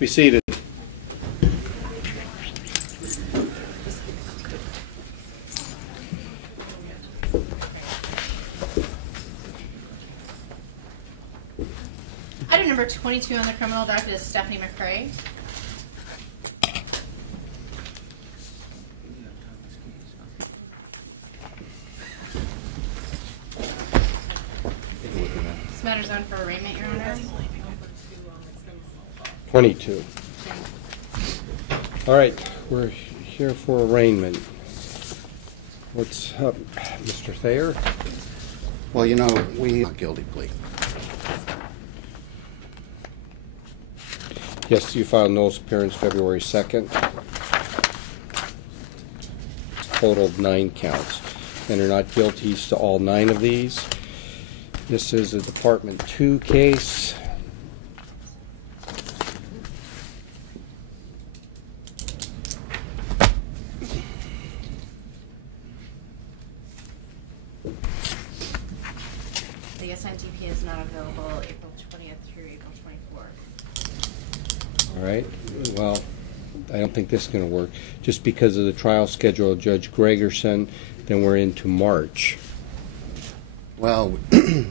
Be seated. Item number 22 on the criminal docket is Stephanie McCrae. This matter's on for arraignment, Your Honor. 22. All right, we're here for arraignment. What's up, Mr. Thayer? Well, you know, we not guilty plea. Yes, you filed notice of appearance February 2nd. Total of 9 counts. And are not guilty to all 9 of these. This is a Department 2 case. The SNTP is not available April 20th through April 24th. All right. Well, I don't think this is going to work. Just because of the trial schedule of Judge Gregerson, then we're into March. Well,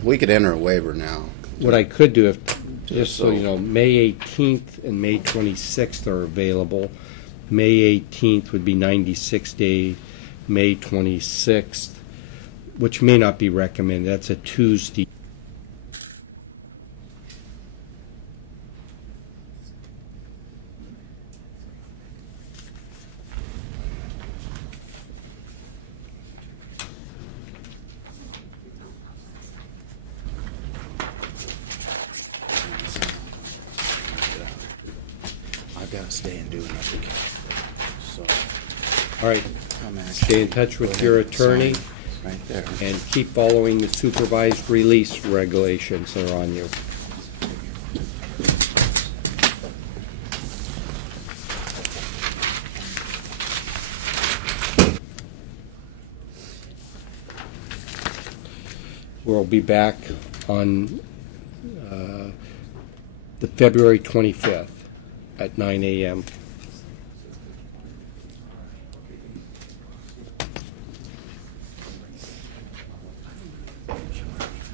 we could enter a waiver now. What I could do, if just so you know, May 18th and May 26th are available. May 18th would be 96 days. May 26th, which may not be recommended. That's a Tuesday. I've got to stay and do another case. So, All right. Stay in touch with your attorney right there. and keep following the supervised release regulations that are on you. We'll be back on the February 25th at 9 a.m.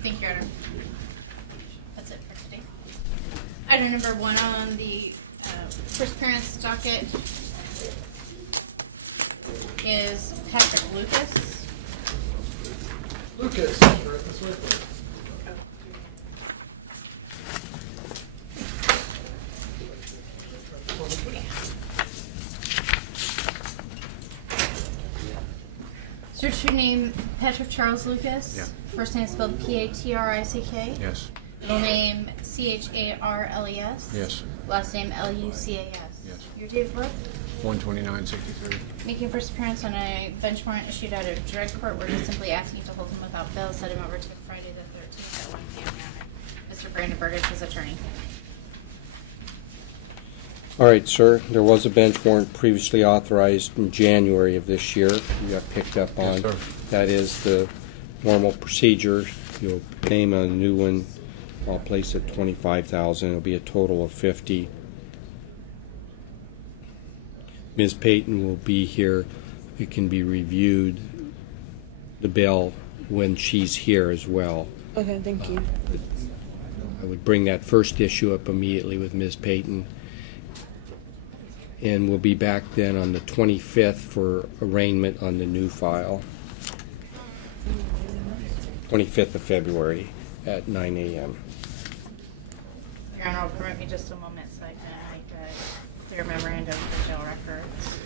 Thank you, Your Honor. That's it for today. Item number 1 on the first appearance docket is Patrick Lucas. Lucas, right this way, please. Search your name, Patrick Charles Lucas. Yeah. First name spelled Patrick. Yes. Middle name Charles. Yes. Last name Lucas. Yes. Your date of birth? 12963. Making first appearance on a bench warrant issued out of drug court. We're just simply asking you to hold him without bail. Set him over to Friday the 13th at 1 p.m. Mr. Brandenburg is his attorney. All right, sir. There was a bench warrant previously authorized in January of this year. You got picked up on. Yes, sir. That is the normal procedure. You'll name a new one. I'll place it $25,000. It'll be a total of $50,000. Ms. Payton will be here. It can be reviewed, the bail, when she's here as well. Okay, thank you. I would bring that first issue up immediately with Ms. Payton. And we'll be back then on the 25th for arraignment on the new file. 25th of February at 9 a.m. Your Honor, will permit me just a moment so I can make a clear memorandum for jail records.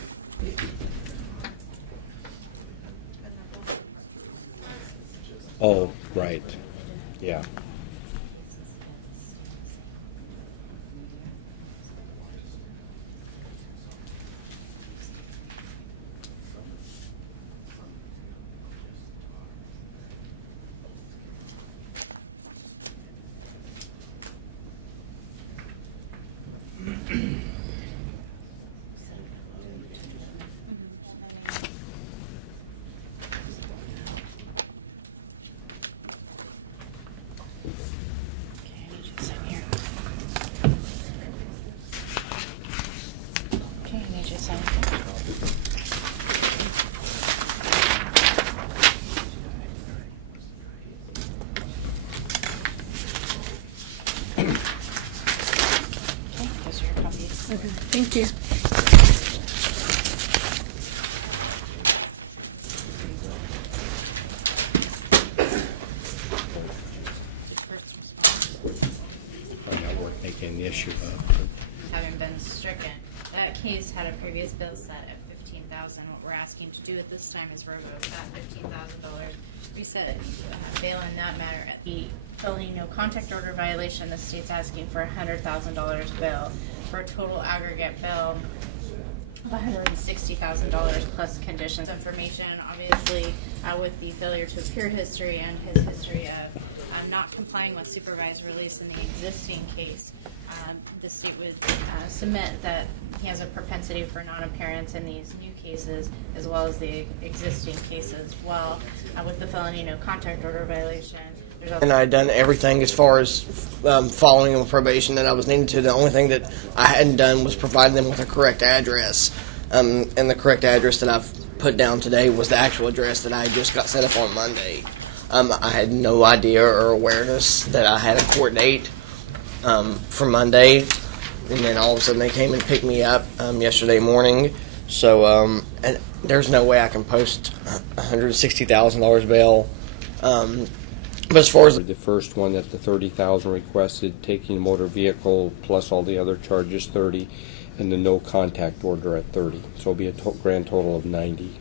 Oh, right. Yeah. Okay, thank you. First response, Probably not worth making an issue of. having been stricken. That case had a previous bill set at $15,000. What we're asking to do at this time is revoke that $15,000. Reset bail in that matter at the felony no contact order violation. The state's asking for $100,000 bail for a total aggregate bill of $160,000 plus conditions. Information, obviously, with the failure to appear history and his history of not complying with supervised release in the existing case, the state would submit that he has a propensity for non-appearance in these new cases as well as the existing cases. Well, with the felony no contact order violation, there's also And I had done everything as far as following them with probation that I was needed to. The only thing that I hadn't done was provide them with a correct address. And the correct address that I've put down today was the actual address that I just got set up on Monday. I had no idea or awareness that I had a court date for Monday. And then all of a sudden they came and picked me up yesterday morning. So and there's no way I can post $160,000 bail. But as far as The first one at the 30,000 requested, taking the motor vehicle plus all the other charges 30, and the no contact order at 30. So it'll be a grand total of 90.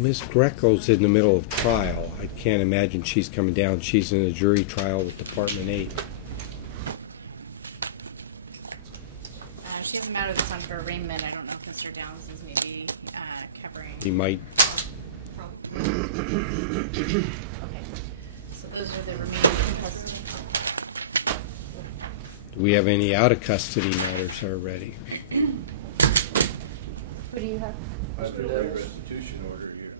Ms. Greco's in the middle of trial. I can't imagine she's coming down. She's in a jury trial with Department 8. she has a matter that's on for arraignment. I don't know if Mr. Downs is maybe covering. He might. Okay, so those are the remaining in custody. Do we have any out-of-custody matters already? Who do you have? Restitution order here.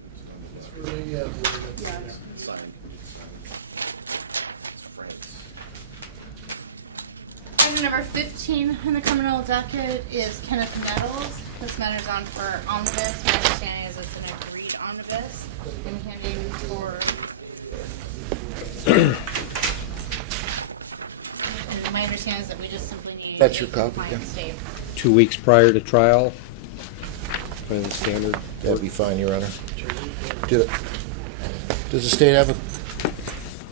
Item number 15 on the criminal docket is Kenneth Nettles. This matter is on for omnibus. My understanding is it's an agreed omnibus. And pending for... And my understanding is that we just simply need That's a your copy, compliance date. 2 weeks prior to trial? By the standard? That'd be fine, Your Honor. Does the state have a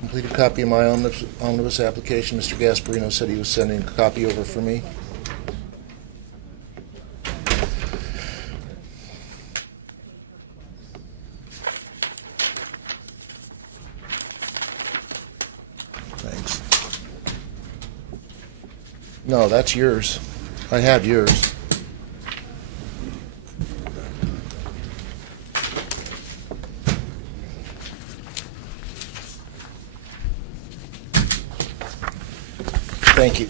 completed copy of my omnibus application? Mr. Gasparino said he was sending a copy over for me. Thanks. No, that's yours. I have yours. Thank you.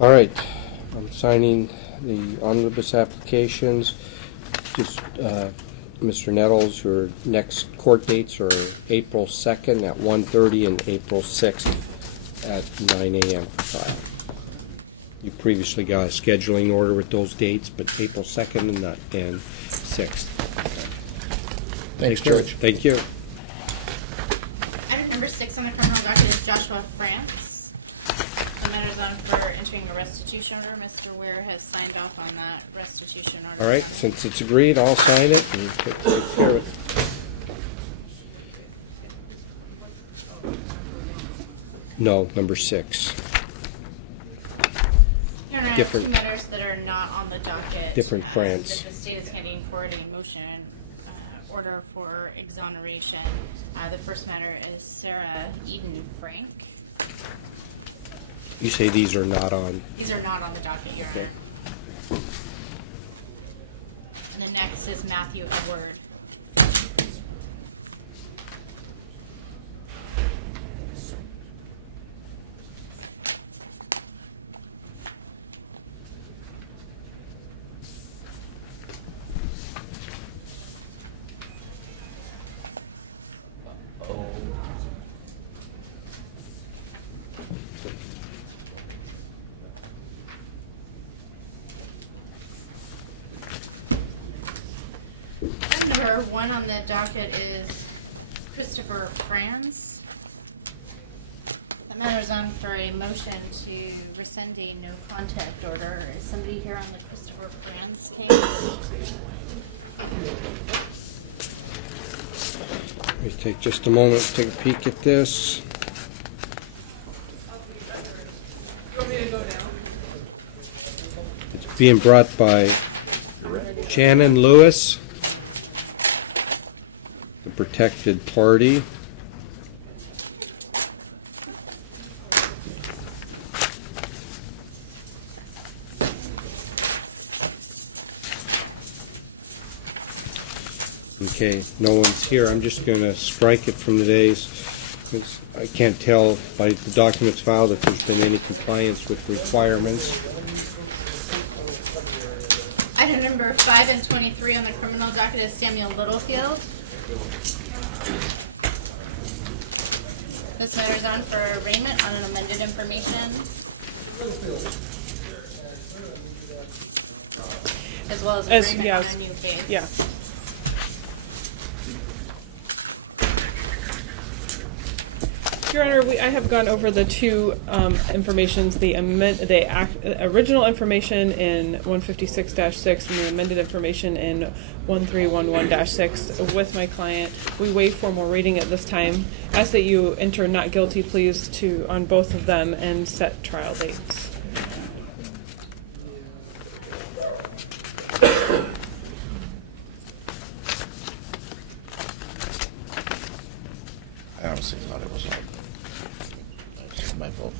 All right, I'm signing the omnibus applications. Just, Mr. Nettles, your next court dates are April 2nd at 1:30 and April 6th at 9 a.m. for trial. You previously got a scheduling order with those dates, but April 2nd and 6th. Thanks, Judge. Thank you. Item number 6 on the criminal docket is Joshua France. The matter is on for entering a restitution order. Mr. Ware has signed off on that restitution order. All right, since it's agreed, I'll sign it and take care of it. No, number 6. Your Honor, I have Different- two matters that are not on the docket. Different France. That the state is heading forward a motion order for exoneration. The first matter is Sarah Eden Frank. You say these are not on. These are not on the docket, Your Okay. Honor. And the next is Matthew Edward. Item number 1 on the docket is Christopher Franz. That matter is on for a motion to rescind a no contact order. Is somebody here on the Christopher Franz case? Let me take just a moment to take a peek at this. It's being brought by Shannon Lewis, the protected party. Okay, no one's here. I'm just going to strike it from the days, because I can't tell by the documents filed if there's been any compliance with requirements. Item number 5 and 23 on the criminal docket is Samuel Littlefield. This matter is on for arraignment on an amended information, as well as arraignment on a new case. Yeah. Your Honor, I have gone over the two informations, the original information in 156-6 and the amended information in 1311-6 with my client. We waive formal reading at this time. Ask that you enter not guilty pleas on both of them and set trial dates. I honestly thought it was on. That's my fault.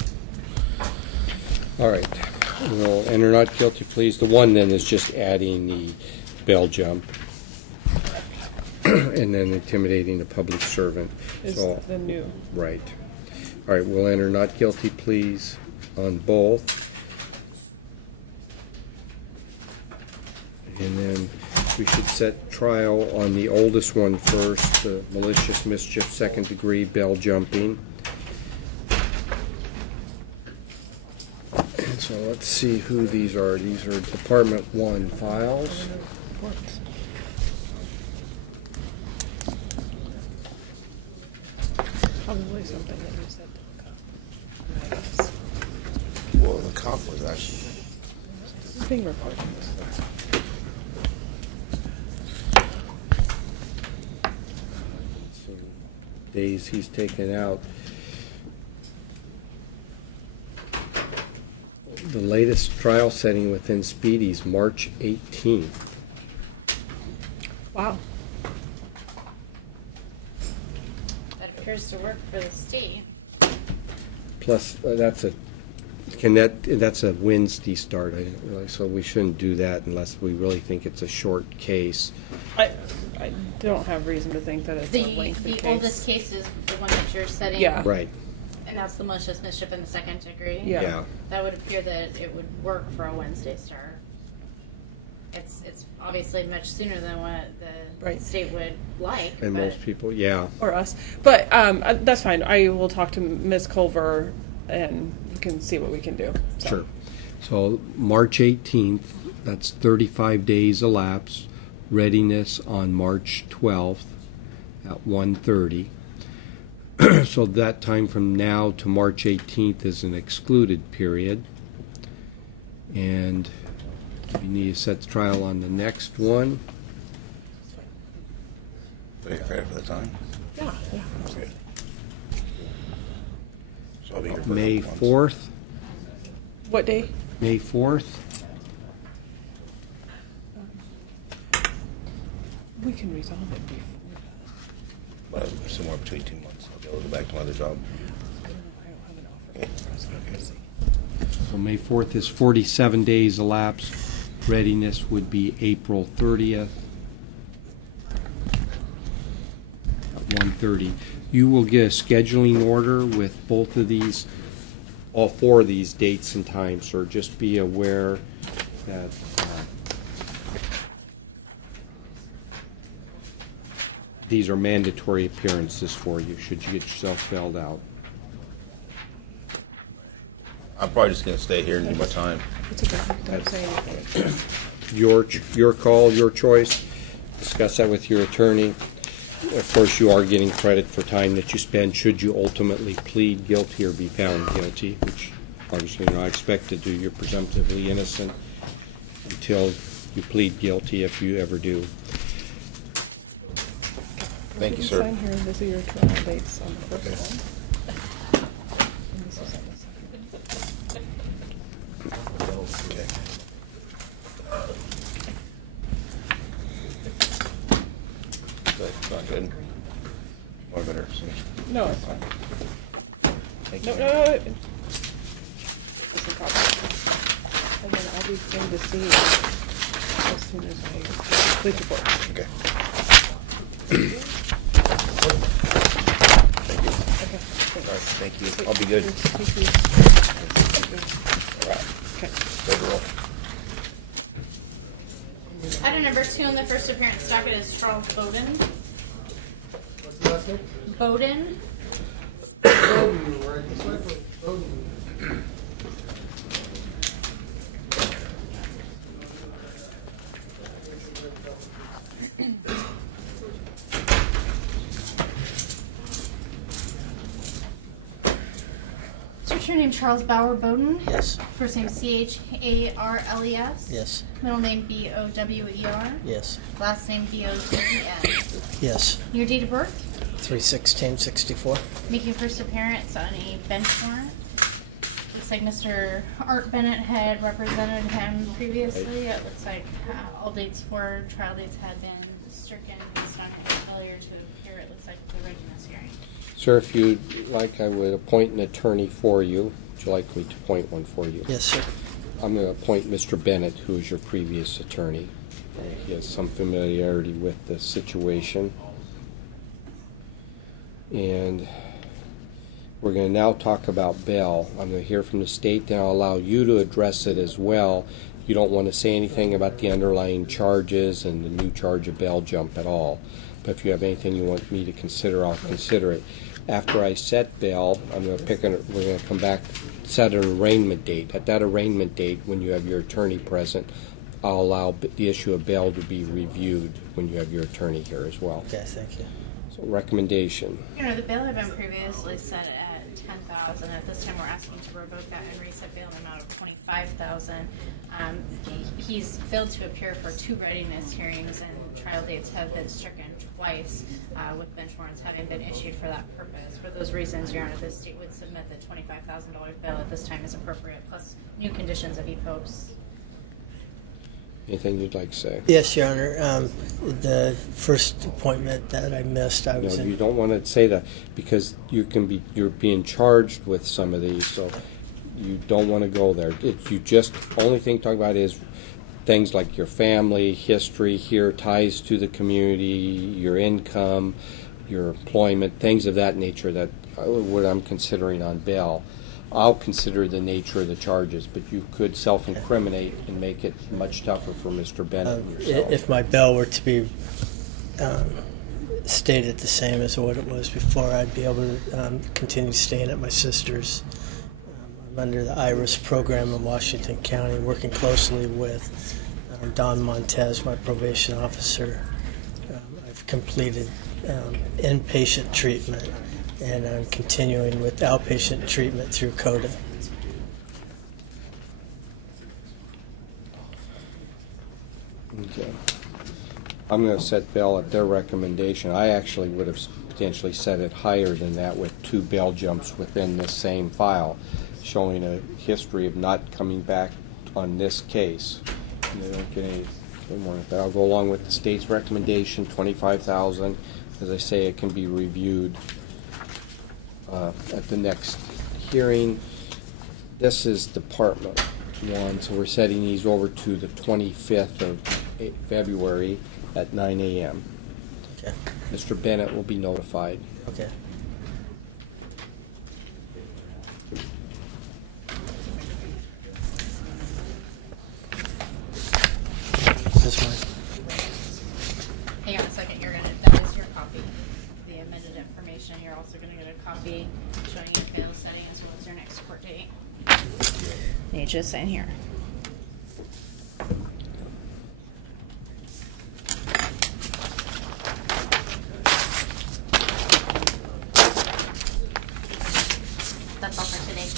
All right, we'll enter not guilty pleas. The one then is just adding the bail jump and then intimidating the public servant. Is So, the new. right. All right, we'll enter not guilty pleas on both. And then we should set trial on the oldest one first, the malicious mischief, second degree, bail jumping. And so let's see who these are. These are Department 1 files. Probably something that you said to the cop. Well, the cop was actually. This is being recorded. So days he's taken out. The latest trial setting within Speedy's March 18th. Wow. That appears to work for the state. Plus, that's a Wednesday start. I didn't realize, so we shouldn't do that unless we really think it's a short case. I don't have reason to think that it's a lengthy The case. oldest case is the one that you're setting. Yeah. Right. And that's the malicious mischief in the second degree. Yeah. That would appear that it would work for a Wednesday start. It's obviously much sooner than what the Right. state would like. And but most people, yeah. Or us. But that's fine. I will talk to Ms. Culver and we can see what we can do. So. Sure. So March 18th, that's 35 days elapsed. Readiness on March 12th at 1:30. So that time from now to March 18th is an excluded period. And we need to set the trial on the next one. Are you prepared for the time? Yeah. Okay. So I'll be here for May a couple months. 4th? What day? May 4th? We can resolve it before that. But somewhere between 2 months, I'll be able to go back to my other job. I don't have an offer for the president. So May 4th is 47 days elapsed. Readiness would be April 30th at 1:30. You will get a scheduling order with both of these, all four of these dates and times, sir. Just be aware that these are mandatory appearances for you, should you get yourself filled out. I'm probably just going to stay here and do my time. It's okay. Don't say anything. Your call, your choice. Discuss that with your attorney. Of course, you are getting credit for time that you spend should you ultimately plead guilty or be found guilty, which obviously I expect to do. You're presumptively innocent until you plead guilty, if you ever do. Thank you, sir. Sign here. These are your trial dates on the first one. And this is on the second. Okay. That's not good. Or better. No, it's fine. Thank No, you. no, no. This is copy. And then I'll be going to see you as soon as I complete the report. Okay. Okay. All right, Thanks. thank you. I'll be good. Thank you. All right. Okay. Overall. Item number 2 on the first appearance docket is Charles Bowden. What's the last name? Bowden. Bowden, right this way? Bowden. Is your name Charles Bauer Bowden? Yes. First name Charles. Yes. Middle name Bower. Yes. Last name Boden. Yes. Your date of birth? 3/16/64. Making your first appearance on a bench warrant. Looks like Mr. Art Bennett had represented him previously. It looks like all dates for trial dates had been stricken based on his failure to appear. It looks like the readiness hearing. Sir, if you'd like, I would appoint an attorney for you. Would you like me to appoint one for you? Yes, sir. I'm going to appoint Mr. Bennett, who is your previous attorney. He has some familiarity with the situation. And we're going to now talk about bail. I'm going to hear from the state, then I'll allow you to address it as well. You don't want to say anything about the underlying charges and the new charge of bail jump at all. But if you have anything you want me to consider, I'll consider it. After I set bail, we're going to come back, set an arraignment date. At that arraignment date, when you have your attorney present, I'll allow the issue of bail to be reviewed when you have your attorney here as well. Okay, thank you. So recommendation. The bail had been previously set at $10,000. At this time, we're asking to revoke that and reset bail in the amount of $25,000. He's failed to appear for 2 readiness hearings, and trial dates have been stricken twice, with bench warrants having been issued for that purpose. For those reasons, Your Honor, the state would submit that $25,000 bail at this time is appropriate, plus new conditions of e-posts. Anything you'd like to say? Yes, Your Honor. The first appointment that I missed, I No, was you in. don't want to say that because you're being charged with some of these, so you don't want to go there. Only thing to talk about is things like your family history here, ties to the community, your income, your employment, things of that nature. That what I'm considering on bail. I'll consider the nature of the charges, but you could self-incriminate and make it much tougher for Mr. Bennett and yourself. If my bail were to be stated the same as what it was before, I'd be able to continue staying at my sister's. I'm under the IRIS program in Washington County, working closely with Don Montez, my probation officer. I've completed inpatient treatment, and I'm continuing with outpatient treatment through CODA. Okay. I'm going to set bail at their recommendation. I actually would have potentially set it higher than that with 2 bail jumps within the same file, showing a history of not coming back on this case. And they don't get any more than that. I'll go along with the state's recommendation, $25,000. As I say, it can be reviewed at the next hearing. This is Department 1, so we're setting these over to the 25th of February at 9 a.m. Okay. Mr. Bennett will be notified. Okay. This one. Hang on a second, that is your copy, the amended information. You're also gonna get a copy showing your bail setting as well as your next court date. Need you to sign here. That's all for today.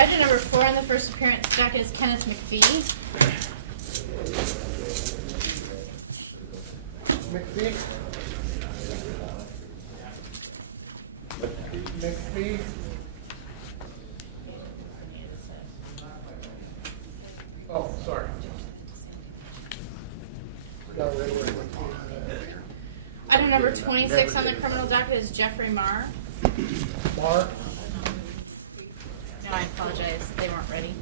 Item number 4 on the first appearance docket is Kenneth McPhee. McPhee? McPhee? Oh, sorry. Item number 26 on the criminal docket is Jeffrey Marr. Mark? No, I apologize. They weren't ready.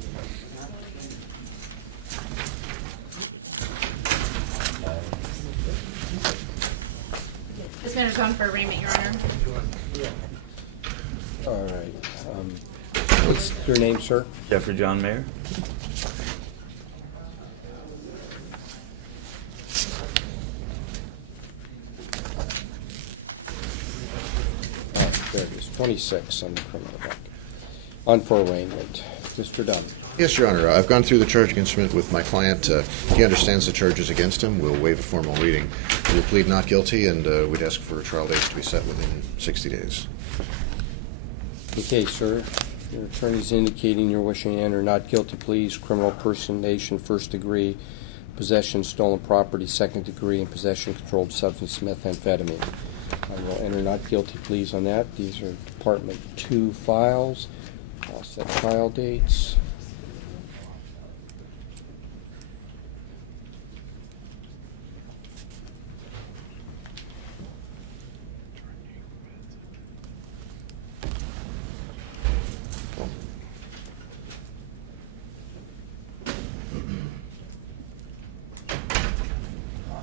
This matter's on for arraignment, Your Honor. All right. What's your name, sir? Jeffrey John Mayer. There it is, 26 on the criminal docket. On for arraignment. Mr. Dunn. Yes, Your Honor. I've gone through the charging instrument with my client. He understands the charges against him. We'll waive a formal reading. We'll plead not guilty, and we'd ask for a trial date to be set within 60 days. Okay, sir. Your attorney's indicating you're wishing to enter not guilty pleas, criminal personation, first degree, possession stolen property, second degree, and possession controlled substance methamphetamine. I will enter not guilty pleas on that. These are Department 2 files. I'll set trial dates.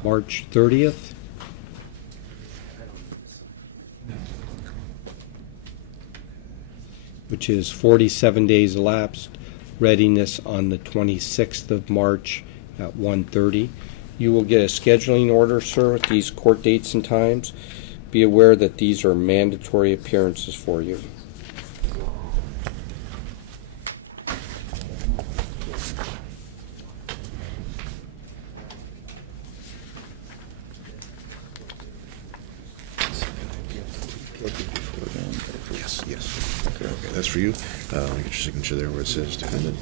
March 30th. Which is 47 days elapsed. Readiness on the 26th of March at 1:30. You will get a scheduling order, sir, with these court dates and times. Be aware that these are mandatory appearances for you. Yes. Okay, that's for you. Let me get your signature there where it says defendant.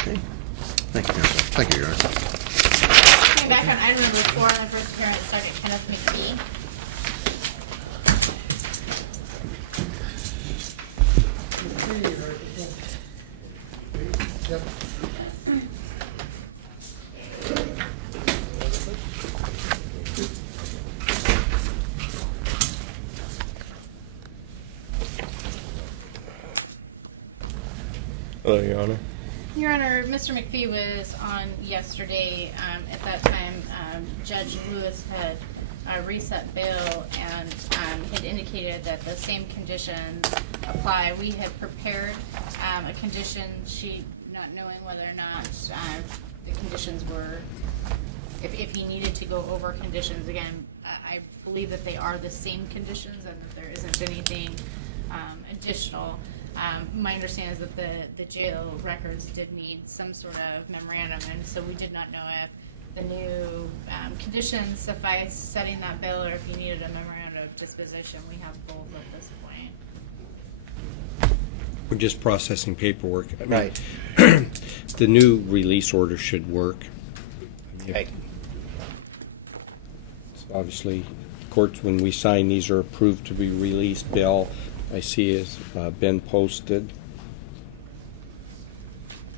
Okay. Thank you, counsel. Thank you, Your Honor. Coming back on item number 4 on the first appearance docket, Kenneth McPhee. Yep. Hello, Your Honor. Your Honor, Mr. McPhee was on yesterday. At that time, Judge Lewis had reset bail and had indicated that the same conditions apply. We had prepared a condition sheet, not knowing whether or not the conditions were, if he needed to go over conditions again. I believe that they are the same conditions and that there isn't anything additional. My understanding is that the jail records did need some sort of memorandum, and so we did not know if the new conditions suffice setting that bill, or if you needed a memorandum of disposition, we have both at this point. We're just processing paperwork. I mean, Right. The new release order should work. Okay. So obviously, courts, when we sign, these are approved to be released. Bill, I see, has been posted.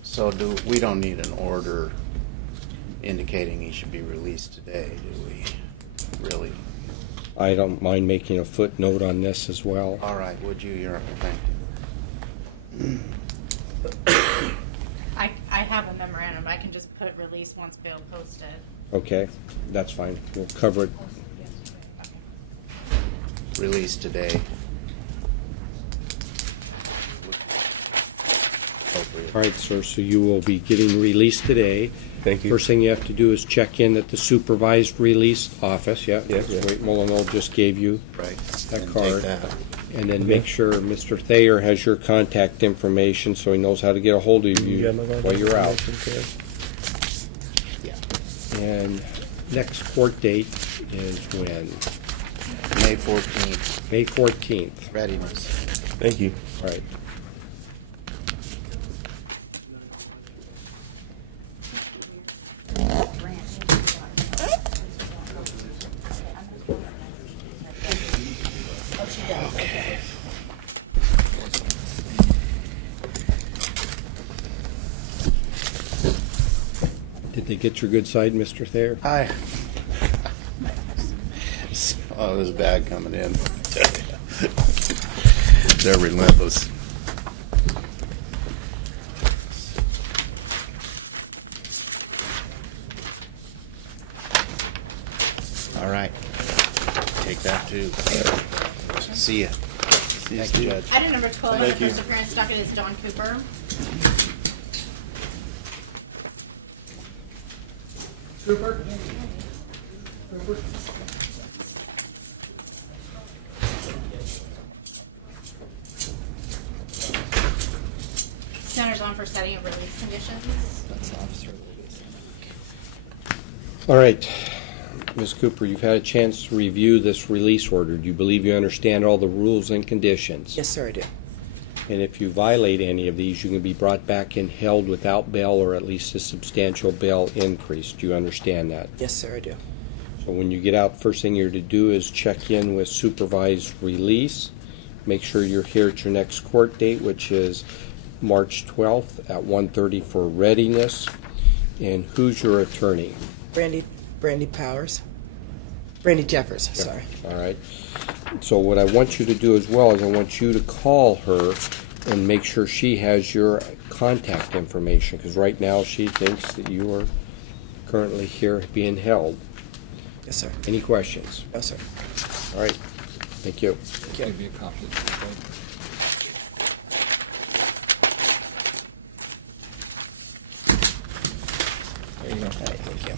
So we don't need an order indicating he should be released today, do we? Really? I don't mind making a footnote on this as well. All right, would you, Your Honor? Thank you. I have a memorandum. I can just put release once bail posted. Okay, that's fine. We'll cover it. Released today. Appropriate. All right, sir, so you will be getting released today. Thank you. First thing you have to do is check in at the supervised release office. Yeah, Yes. that's what Mullinall just gave you. Right. That And card. Take that. And then make sure Mr. Thayer has your contact information so he knows how to get a hold of you got my contact while you're out. information, Yeah. And next court date is when? May 14th, May 14th. readiness. Thank you. All right. Did they get your good side, Mr. Thayer? Oh, it was bad coming in. They're relentless. All right. Take that too. See ya. Thank you, Judge. Item number 12 on the Thank you. first appearance docket is Don Cooper. Cooper? Cooper? Centers on for setting of release conditions. All right. Ms. Cooper, you've had a chance to review this release order. Do you believe you understand all the rules and conditions? Yes, sir, I do. And if you violate any of these, you can be brought back and held without bail or at least a substantial bail increase. Do you understand that? Yes, sir, I do. So when you get out, first thing you're to do is check in with supervised release. Make sure you're here at your next court date, which is March 12th at 1:30 for readiness. And who's your attorney? Brandy Powers. Brandy Jeffers, sorry. All right. So what I want you to do as well is I want you to call her and make sure she has your contact information, because right now she thinks that you are currently here being held. Yes, sir. Any questions? No, sir. All right. Thank you. Thank you. There you go. All right, thank you.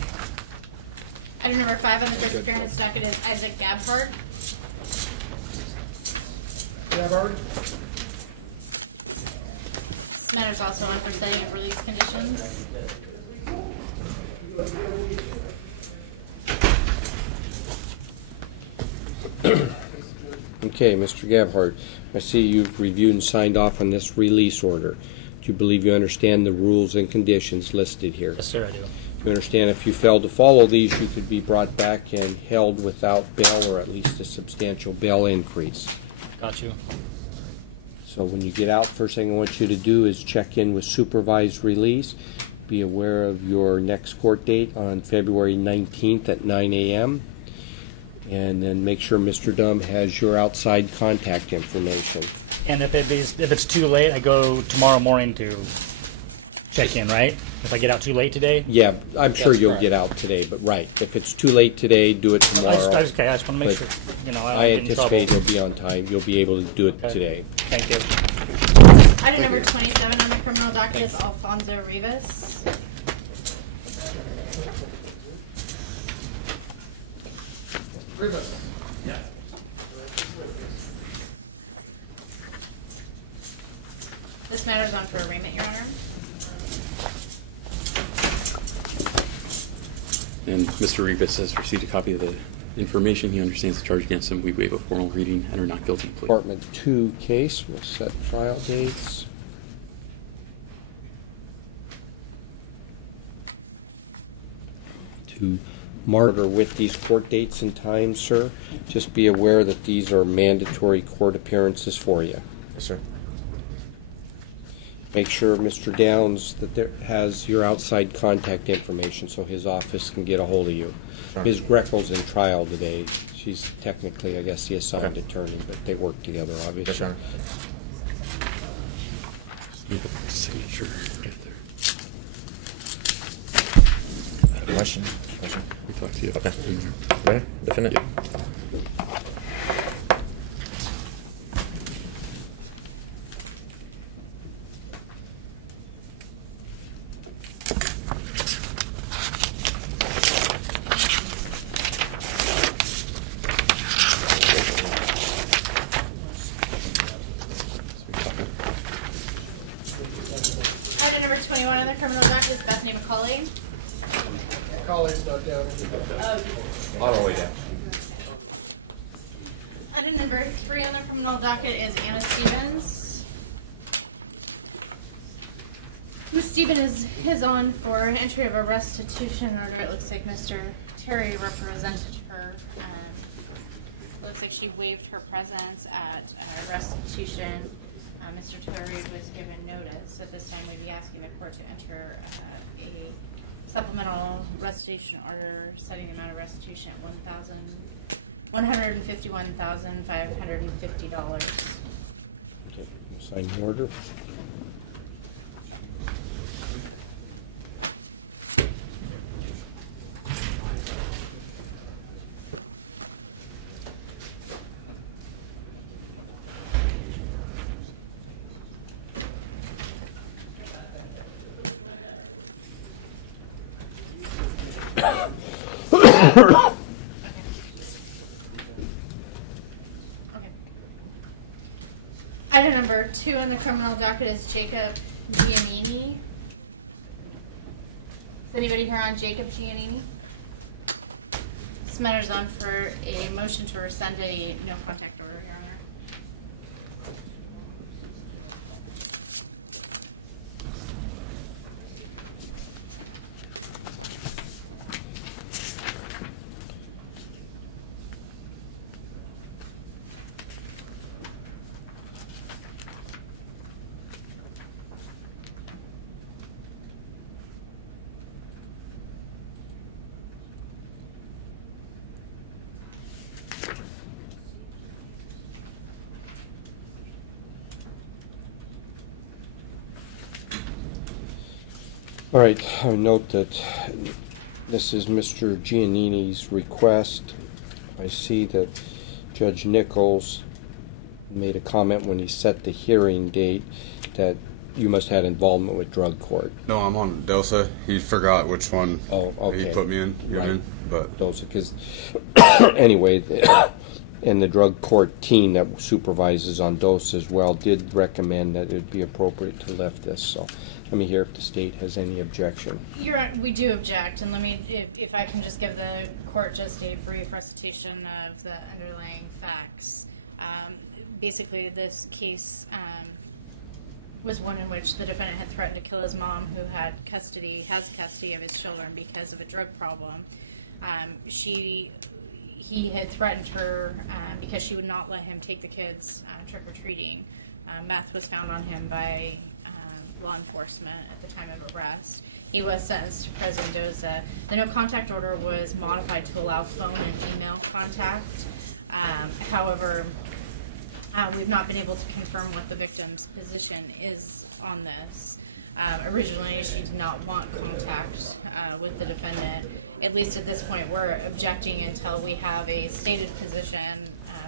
Item number 5 on the first appearance docket is Isaac Gabhart. Gabbard? This matter is also on for setting of release conditions. Okay, Mr. Gabhart, I see you've reviewed and signed off on this release order. Do you believe you understand the rules and conditions listed here? Yes, sir, I do. You understand if you fail to follow these, you could be brought back and held without bail or at least a substantial bail increase. Got you. So when you get out, first thing I want you to do is check in with supervised release. Be aware of your next court date on February 19th at 9 a.m. And then make sure Mr. Dunn has your outside contact information. And if it's too late, I go tomorrow morning to check in, right? If I get out too late today? Yeah, I'm sure That's you'll correct. get out today, but right. If it's too late today, do it tomorrow. I just want to make But sure, I don't I get in trouble. anticipate you'll be on time. You'll be able to do it Okay. today. Thank you. Item number 27 on the criminal docket is Alfonso Rivas. Rivas? This matter is on for arraignment, Your Honor. And Mr. Rivas has received a copy of the information. He understands the charge against him. We waive a formal reading and are not guilty plea. Department 2 case, we'll set trial dates. To monitor with these court dates and times, sir. Just be aware that these are mandatory court appearances for you. Yes, sir. Make sure Mr. Downs that there has your outside contact information so his office can get a hold of you. Sure. Ms. Greco's in trial today. She's technically, I guess, the assigned attorney, but they work together, obviously. Yes, sir. Need a signature right there. Question? We talked to you. Okay. Ready? Defendant? Item number 21 on the criminal docket is Bethany McCauley. Collier's not down. All the way down. Item number 3 on the criminal docket is Anna Stevens. Ms. Stevens is on for entry of a restitution order. It looks like Mr. Terry represented her. Looks like she waived her presence at restitution. Mr. Terry was given notice. At this time, we'd be asking the court to enter a supplemental restitution order setting the amount of restitution at $1,151,550. Okay, sign the order. Okay. Item number 2 on the criminal docket is Jacob Giannini. Is anybody here on Jacob Giannini? This matter's on for a motion to rescind a no contact order, Your Honor. All right, I note that this is Mr. Giannini's request. I see that Judge Nichols made a comment when he set the hearing date that you must have had involvement with drug court. No, I'm on DOSA. He forgot which one okay. he put me in. Right. But DOSA, because anyway, and the drug court team that supervises on DOSA as well did recommend that it would be appropriate to lift this. So let me hear if the state has any objection. We do object, and let me, if I can just give the court just a brief recitation of the underlying facts. Basically, this case was one in which the defendant had threatened to kill his mom, who has custody of his children because of a drug problem. He had threatened her because she would not let him take the kids trick-or-treating. Meth was found on him by law enforcement at the time of arrest. He was sentenced to President-Doza. The no-contact order was modified to allow phone and email contact. However, we've not been able to confirm what the victim's position is on this. Originally, she did not want contact with the defendant. At least at this point, we're objecting until we have a stated position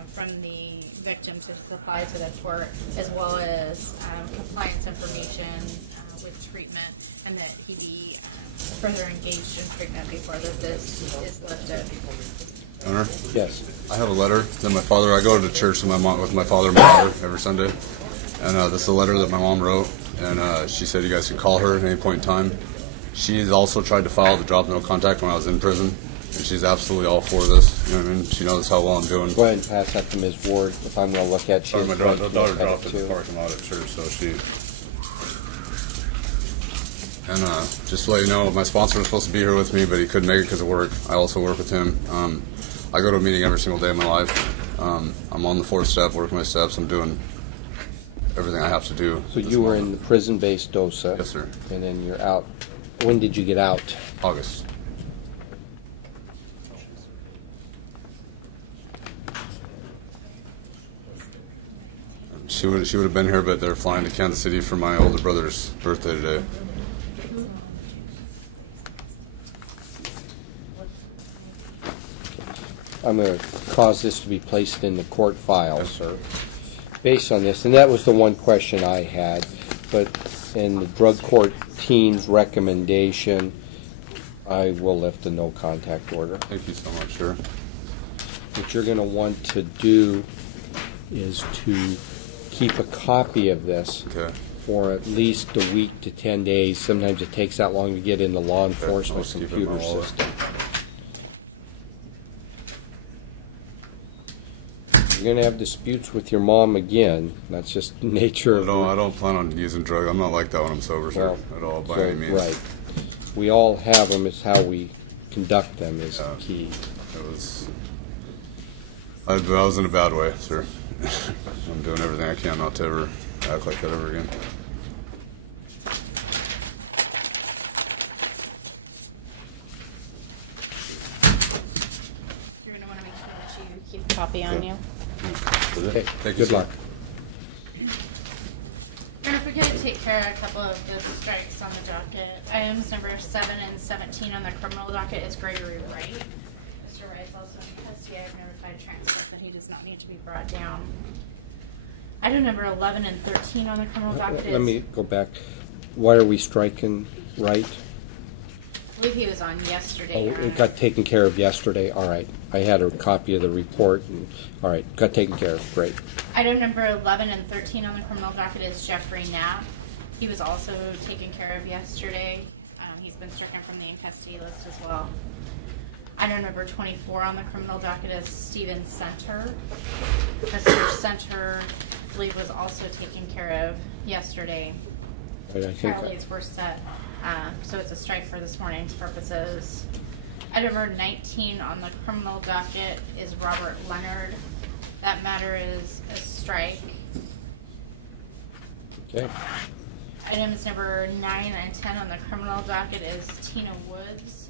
from the victim to supply to the court, as well as compliance information with treatment, and that he be further engaged in treatment before this is lifted. Owner? Yes. I have a letter that my father. I go to church with my father and my mother every Sunday, and this is a letter that my mom wrote, and she said you guys could call her at any point in time She's also tried to file the drop no contact when I was in prison, and she's absolutely all for this. You know what I mean? She knows how well I'm doing. Go ahead and pass that to Ms. Ward. If I'm going to look at, she Sorry, has my right daughter to look at dropped it it in the too. parking lot at church, so she. And just to let you know, my sponsor was supposed to be here with me, but he couldn't make it because of work. I also work with him. I go to a meeting every single day of my life. I'm on the 4th step, working my steps. I'm doing everything I have to do. So you were in the prison-based DOSA. Yes, sir. And then you're out. When did you get out? August. She would have been here, but they're flying to Kansas City for my older brother's birthday today. I'm going to cause this to be placed in the court file, sir, based on this. And that was the one question I had. But in the drug court team's recommendation, I will lift the no contact order. Thank you so much, sir. What you're going to want to do is to keep a copy of this for at least a week to 10 days. Sometimes it takes that long to get in the law enforcement computer system. You're going to have disputes with your mom again. That's just the nature of it. I don't plan on using drugs. I'm not like that when I'm sober, sir, at all, by any means. Right. We all have them. It's how we conduct them is key. It was. I was in a bad way, sir. I'm doing everything I can not to ever act like that ever again. You're going to want to make sure that you keep a copy on you. Okay. Thank you, Good luck. And if we could take care of a couple of the strikes on the docket. Items number 7 and 17 on the criminal docket is Gregory Wright. Mr. Wright's also in custody. I've notified transcript that he does not need to be brought down. Item number 11 and 13 on the criminal docket is... Let me go back. Why are we striking Wright? I believe he was on yesterday. Your Oh, it Honor. got taken care of yesterday. All right. I had a copy of the report. And, all right. Got taken care of. Great. Item number 11 and 13 on the criminal docket is Jeffrey Knapp. He was also taken care of yesterday. He's been stricken from the in custody list as well. Item number 24 on the criminal docket is Stephen Center. Mr. Center, I believe, was also taken care of yesterday. Right, I think Trial dates were set, so it's a strike for this morning's purposes. Item number 19 on the criminal docket is Robert Leonard. That matter is a strike. Okay. Items number 9 and 10 on the criminal docket is Tina Woods.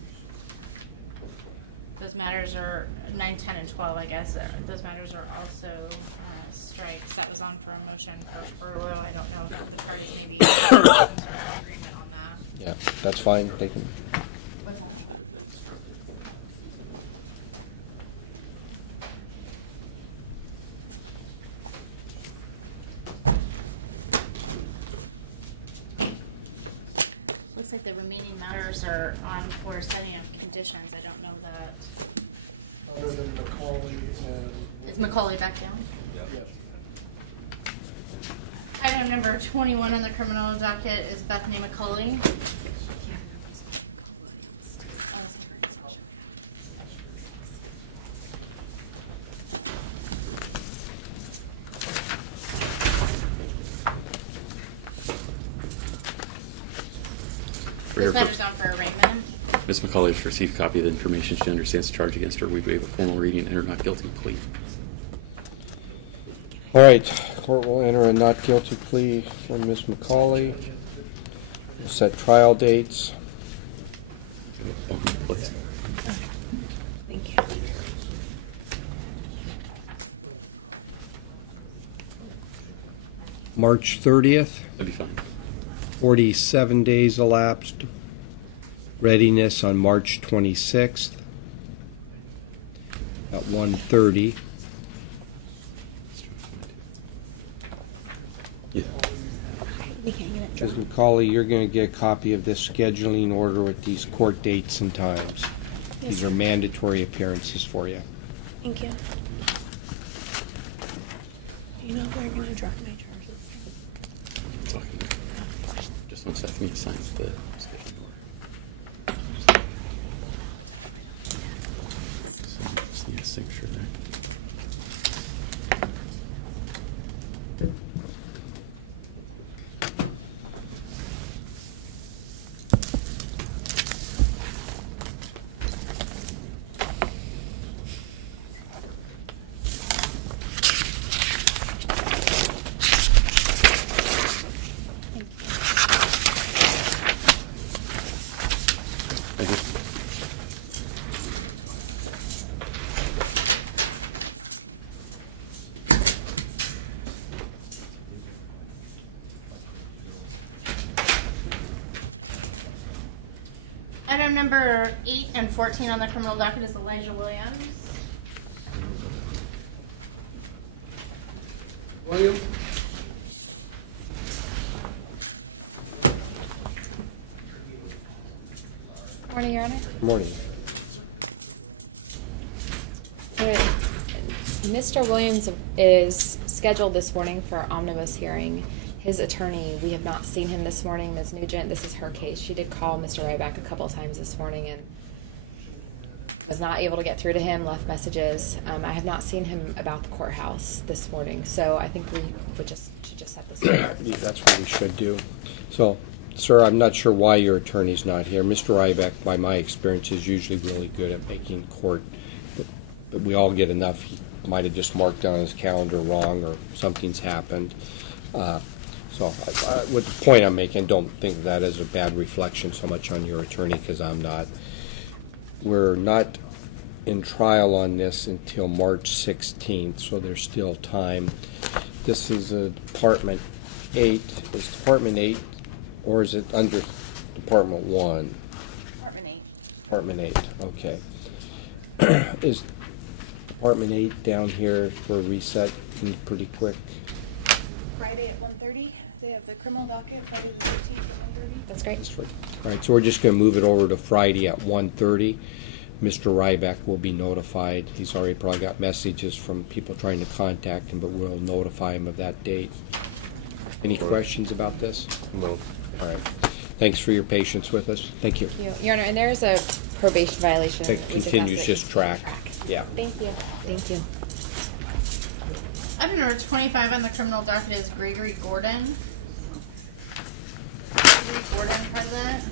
Those matters are 9, 10, and 12, I guess. Those matters are also strikes. That was on for a motion for furlough. I don't know if the parties maybe have some sort of agreement on that. Yeah, that's fine. They can. What's that? Looks like the remaining matters are on for setting of conditions. I don't know that. Other than Macaulay and... Is Macaulay back down? Yes. Item number 21 on the criminal docket is Bethany Macaulay. This matter's on for arraignment. Ms. McCauley has received a copy of the information. She understands the charge against her. We waive a formal reading and enter not guilty plea. All right. Court will enter a not guilty plea for Ms. McCauley. We'll set trial dates. Please. Thank you. March 30th. That'd be fine. 47 days elapsed. Readiness on March 26th at 1:30. Yeah. We can't get it. Ms. McCauley, you're going to get a copy of this scheduling order with these court dates and times. These are mandatory appearances for you. Thank you. You know we're going to drop my charges. Talking. Just 1 second. You sign the scheduling order. signature there. Thank you. Item number 8 and 14 on the criminal docket is Elijah Williams. William? Morning, Your Honor. Morning. Mr. Williams is scheduled this morning for our omnibus hearing. His attorney, we have not seen him this morning. Ms. Nugent, this is her case. She did call Mr. Ryback a couple of times this morning and was not able to get through to him, left messages. I have not seen him about the courthouse this morning, so I think we should just set this up. Yeah, that's what we should do. So, sir, I'm not sure why your attorney's not here. Mr. Ryback, by my experience, is usually really good at making court, but we all get enough. He might have just marked down his calendar wrong or something's happened. So with the point I'm making, don't think of that as a bad reflection so much on your attorney, because I'm not. We're not in trial on this until March 16th, so there's still time. This is a Department 8. Is Department 8, or is it under Department 1? Department 8. Department 8, okay. Is Department 8 down here for a reset pretty quick? Friday at 1:30. They have the criminal docket. Friday the 13th at 1:30. That's great. All right, so we're just going to move it over to Friday at 1:30. Mr. Ryback will be notified. He's already probably got messages from people trying to contact him, but we'll notify him of that date. Any questions about this? No. All right. Thanks for your patience with us. Thank you. Thank you. Your Honor, and there is a probation violation. It We just continues ask that just you track. Yeah. Thank you. Thank you. Item number 25 on the criminal docket is Gregory Gordon. Gregory Gordon, present.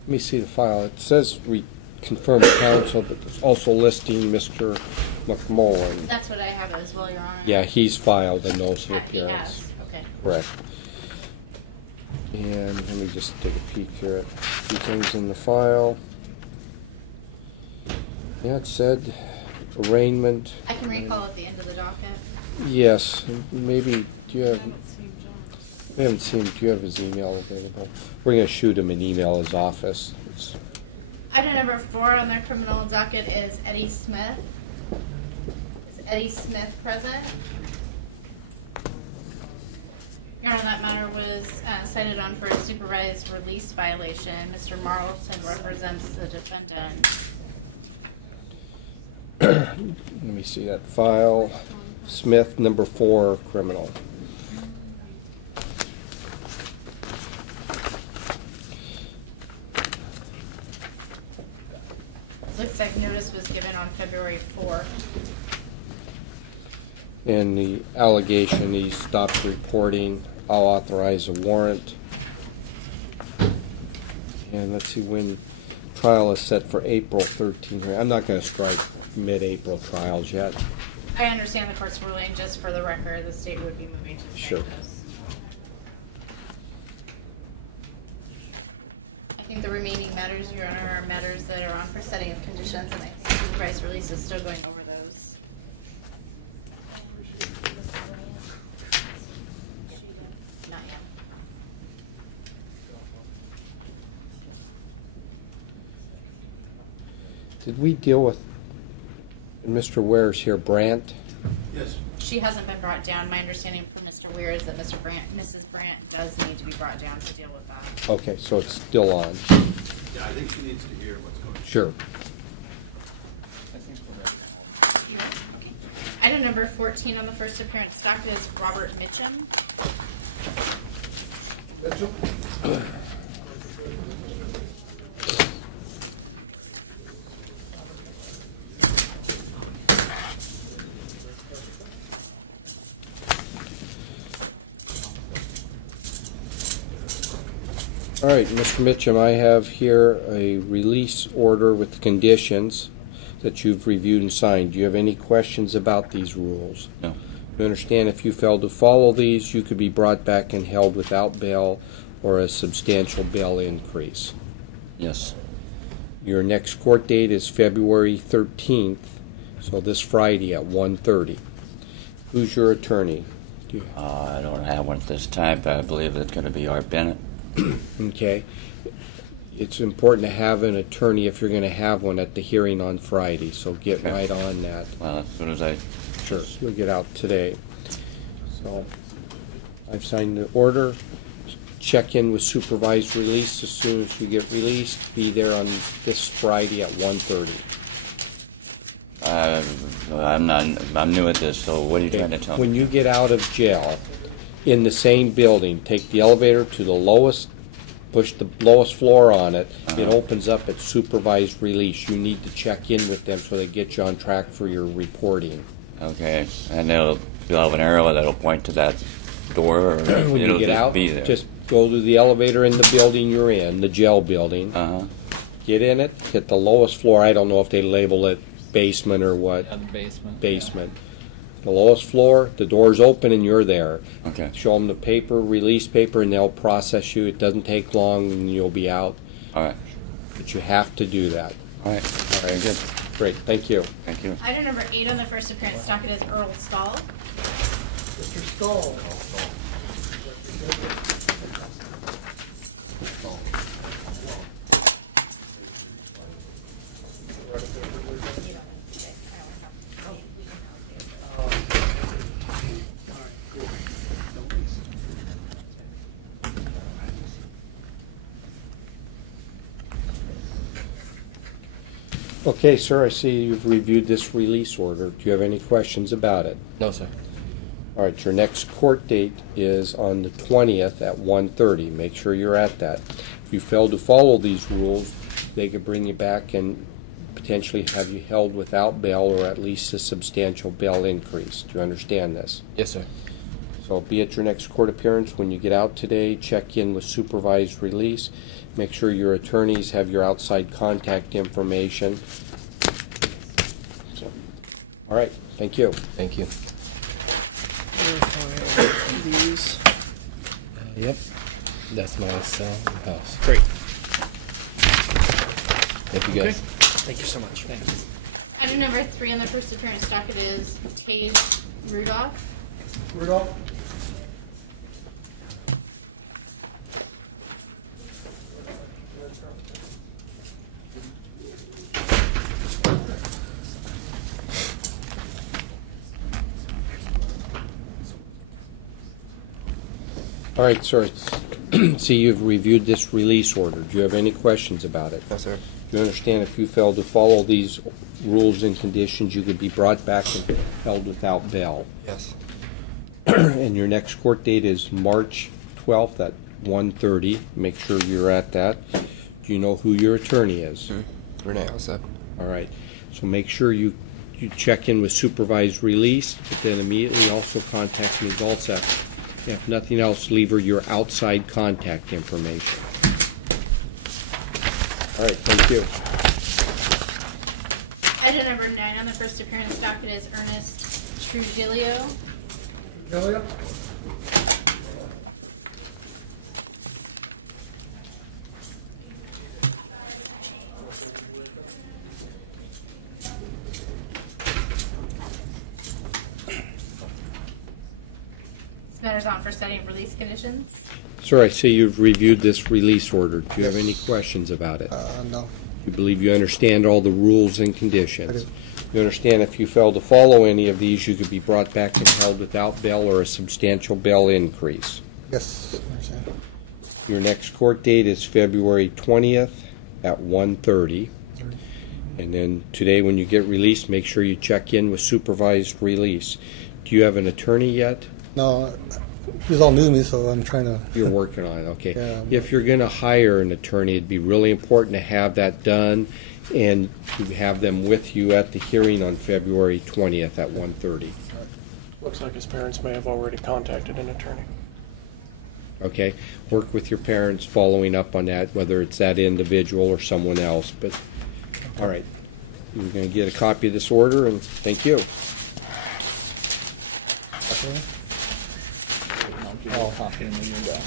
Let me see the file. It says we confirm counsel, but it's also listing Mr. McMullen. That's what I have as well, Your Honor. Yeah, he's filed a notice of He appearance. has. Okay. Correct. And let me just take a peek here at a few things in the file. Yeah, it said arraignment. I can recall at the end of the docket. Yes, maybe, do you have, we haven't seen, do you have his email available? We're going to shoot him an email, his office. Item number 4 on the criminal docket is Eddie Smith. Is Eddie Smith present? Your Honor, that matter was cited on for a supervised release violation. Mr. Marlton represents the defendant. Let me see that file. Smith, number 4, criminal. Looks like notice was given on February 4th. And the allegation, he stopped reporting. I'll authorize a warrant. And let's see when trial is set for April 13th. I'm not going to strike mid-April trials yet. I understand the court's ruling. Just for the record, the state would be moving to strike Sure. this. I think the remaining matters, Your Honor, are matters that are on for setting of conditions, and I think supervised release is still going over those. Not yet. Did we deal with Mr. Ware's here, Brandt? Yes. She hasn't been brought down. My understanding from Mr. Weir is that Mrs. Brandt does need to be brought down to deal with that. Okay, so it's still on. Yeah, I think she needs to hear what's going on. Sure. Item number 14 on the first appearance docket is Robert Mitchum. All right, Mr. Mitchum, I have here a release order with conditions that you've reviewed and signed. Do you have any questions about these rules? No. You understand if you fail to follow these, you could be brought back and held without bail or a substantial bail increase. Yes. Your next court date is February 13th, so this Friday at 1:30. Who's your attorney? I don't have one at this time, but I believe it's going to be Art Bennett. Okay. It's important to have an attorney if you're going to have one at the hearing on Friday, so get right on that. Well, as soon as I... Sure, you'll get out today. So, I've signed the order. Check in with supervised release as soon as you get released. Be there on this Friday at 1:30. I'm new at this, so what are you trying to tell me? When you get out of jail, in the same building, take the elevator to the lowest, push the lowest floor on it. It opens up at supervised release. You need to check in with them so they get you on track for your reporting. Okay, and you'll have an arrow that'll point to that door, or When it'll you get just out, be there? just go to the elevator in the building you're in, the jail building. Get in it, hit the lowest floor. I don't know if they label it basement or what. Yeah, the basement. Basement. The lowest floor, the door's open and you're there. Okay. Show them the paper, release paper, and they'll process you. It doesn't take long and you'll be out. All right. But you have to do that. All right. All right, good. Great, thank you. Thank you. Item number 8 on the first appearance docket is Earl Stahl. Mr. Stahl. Okay, sir, I see you've reviewed this release order. Do you have any questions about it? No, sir. All right, your next court date is on the 20th at 1:30. Make sure you're at that. If you fail to follow these rules, they could bring you back and potentially have you held without bail or at least a substantial bail increase. Do you understand this? Yes, sir. So be at your next court appearance. When you get out today, check in with supervised release. Make sure your attorneys have your outside contact information. So, all right, thank you. Thank you. These. Yep. That's my cell house. Great. Thank you, guys. Thank you so much. Thanks. Item number 3 on the first appearance docket is Tage Rudolph. Rudolph? All right, sir. See, you've reviewed this release order. Do you have any questions about it? No, sir. Do you understand if you fail to follow these rules and conditions, you could be brought back and held without bail? Yes. And your next court date is March 12th at 1:30. Make sure you're at that. Do you know who your attorney is? Renee, what's up? All right. So make sure you check in with supervised release, but then immediately also contact Ms. Alsep. If nothing else, leave her your outside contact information. All right, thank you. Item number 9 on the first appearance docket is Ernest Trujillo. Julia? This matter's on for setting of release conditions. Sir, I see you've reviewed this release order. Do you have any questions about it? No. You believe you understand all the rules and conditions? I do. You understand if you fail to follow any of these, you could be brought back and held without bail or a substantial bail increase. Yes, I understand. Your next court date is February 20th at 1:30. And then today when you get released, make sure you check in with supervised release. Do you have an attorney yet? No, he's all new to me, so I'm trying to... You're working on it, okay. Yeah. If you're going to hire an attorney, it'd be really important to have that done and to have them with you at the hearing on February 20th at 1:30. Looks like his parents may have already contacted an attorney. Okay? Work with your parents following up on that, whether it's that individual or someone else. But, all right. You're going to get a copy of this order, and thank you. I'll copy when you're done.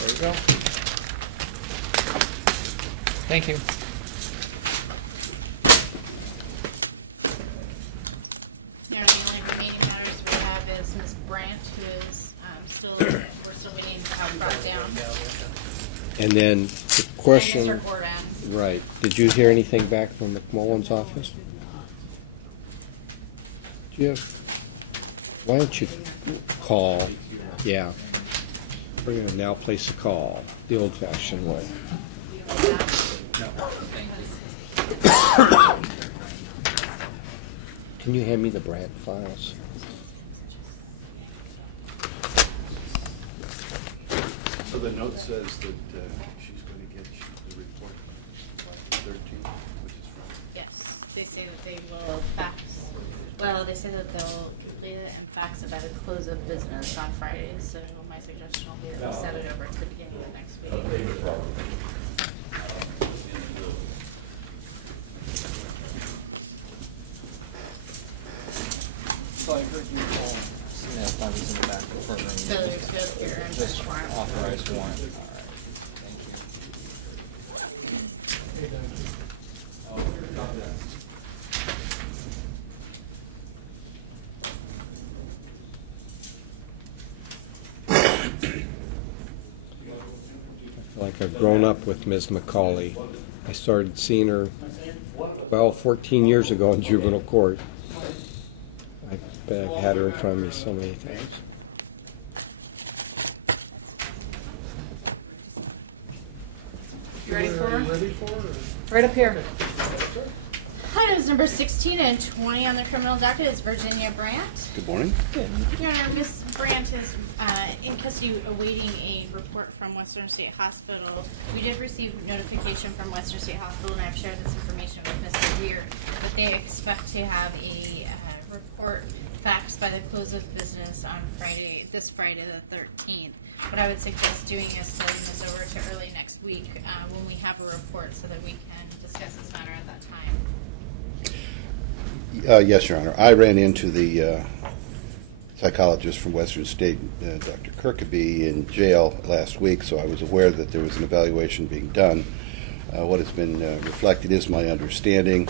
There you go. Thank you. Now, the only remaining matters we have is Ms. Brandt, who is we're still waiting to have brought down. And then the question. And Mr. Gordon. Right. Did you hear anything back from McMullen's office? Jeff, why don't you call? Yeah. We're going to now place a call the old-fashioned way. Can you hand me the Brandt files? So the note says that she's going to get the report by the 13th, which is Friday. Yes, they say that they will fax. Well, they say that they'll complete it and fax it by the close of business on Friday. So my suggestion will be that we set it over to the beginning of next week. So I heard you all seen that funds in the back of the courtroom. Failure to appear and Just warrant. authorized warrant. All right. Thank you. I feel like I've grown up with Ms. McCauley. I started seeing her, 14 years ago in juvenile court. I've had her in front of me so many times. You ready for her? Right up here. Items number 16 and 20 on the criminal docket is Virginia Brandt. Good morning. Your Honor, Ms. Brandt is in custody awaiting a report from Western State Hospital. We did receive notification from Western State Hospital, and I've shared this information with Mr. Weir, that they expect to have a report faxed by the close of business on this Friday the 13th. What I would suggest doing is sending this over to early next week when we have a report so that we can discuss this matter at that time. Yes, Your Honor. I ran into the psychologist from Western State, Dr. Kirkaby, in jail last week, so I was aware that there was an evaluation being done. What has been reflected is my understanding.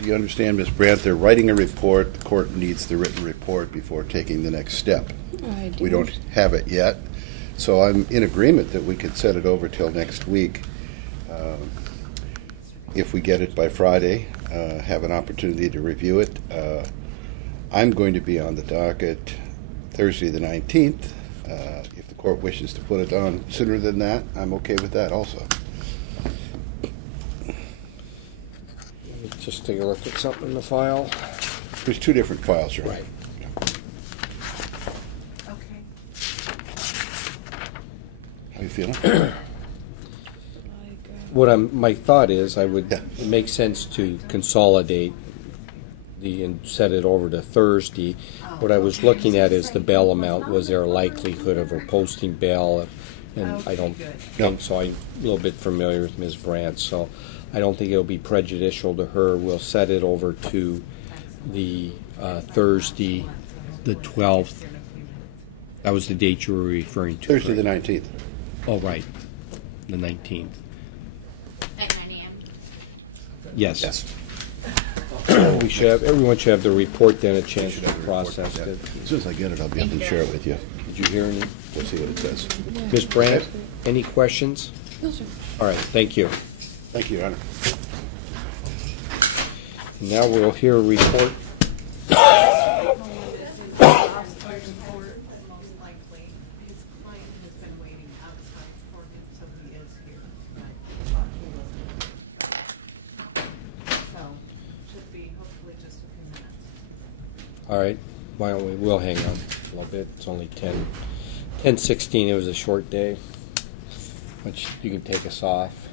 Do you understand, Ms. Brandt? They're writing a report. The court needs the written report before taking the next step. I do. We don't have it yet, so I'm in agreement that we could set it over till next week. If we get it by Friday, have an opportunity to review it. I'm going to be on the docket Thursday the 19th. If the court wishes to put it on sooner than that, I'm okay with that also. Just take a look at something in the file. There's two different files, Your Honor. Right. How you feeling? My thought is, it makes sense to consolidate and set it over to Thursday. What I was looking at is the bail amount. Was there a likelihood of her posting bail? And I don't think so. I'm a little bit familiar with Ms. Brandt, so I don't think it'll be prejudicial to her. We'll set it over to the Thursday, the 12th. That was the date you were referring to. Thursday the 19th. Oh, right. The 19th. At 9 a.m. Yes. Yes. Everyone should have the report, then a chance to process it. As soon as I get it, I'll be able to share it with you. Did you hear any? We'll see what it says. Ms. Brandt, any questions? No, sir. All right, thank you. Thank you, Your Honor. Now we'll hear a report. All right, why don't we'll hang on a little bit. It's only 10:16. It was a short day, which you can take us off.